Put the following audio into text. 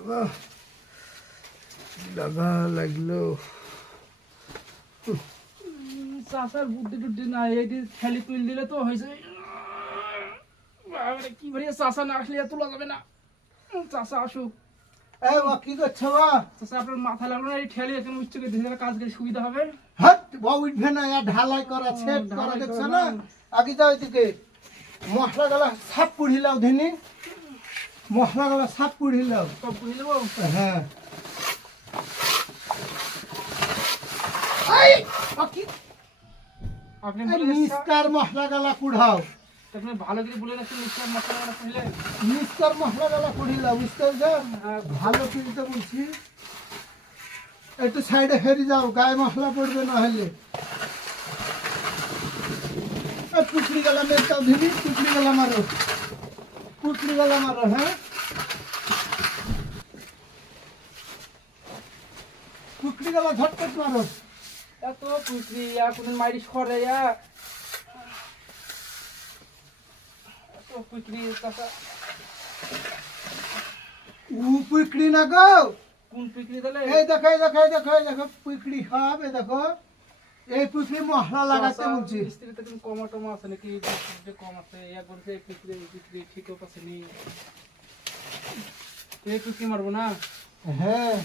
বাবা লাগা লাগলো চাষার বুদ্ধি টুদ্ধি নাই এই খেলি তুল দিলে তো হয়েছে কি ভাই চাষা না আসলে তোলা যাবে না চাষা আসুক এই বা কি করছো বা চাষা আপনার মাথা লাগলো না এই ঠেলি এখানে উচ্চ করে দিলে কাজ করে সুবিধা হবে হাট বা উঠবে না ঢালাই করা সেট করা ঢালাই দেখছো করা না না। আগে যাও এদিকে মশলা গলা সাপ পুড়িলাও ধিনি মশলা গলা সাপ পুড়িলাও সব বুঝে দেবো হ্যাঁ এই বাকি আপনি এই বলে মিস্টার মশলা গলা কুড়াও আপনি ভালো করে বলে রাখছেন মিস্টার মশলা খুলে মিস্টার মশলা গলা কুড়িলাও বুঝতে পারছো ভালো কিনতে বলছি একটু সাইডে হেরে যাও গায়ে মশলা পড়বে না হলে পুকড়ি গেলা মেরটাও ধিনি পুকড়ি গেলা মারো পুকড়ি গেলা মারো হ্যাঁ পুকড়ি গেলা ঝটপট মারো এত পুষলি কোনদিন মাইরিস করে এত পুষলি চাষা পুকড়ি না গো কোন পুষলি তাহলে এই দেখো এই দেখো এই দেখো এই দেখো পুকড়ি হবে দেখো এই পুকড়ি মশলা লাগাতে বলছি মিস্ত্রিতে তুমি কমা টমা আছে নাকি কম আছে একবার পুষলি ঠিকও পাচ্ছেনি এই পুষলি মারবো না হ্যাঁ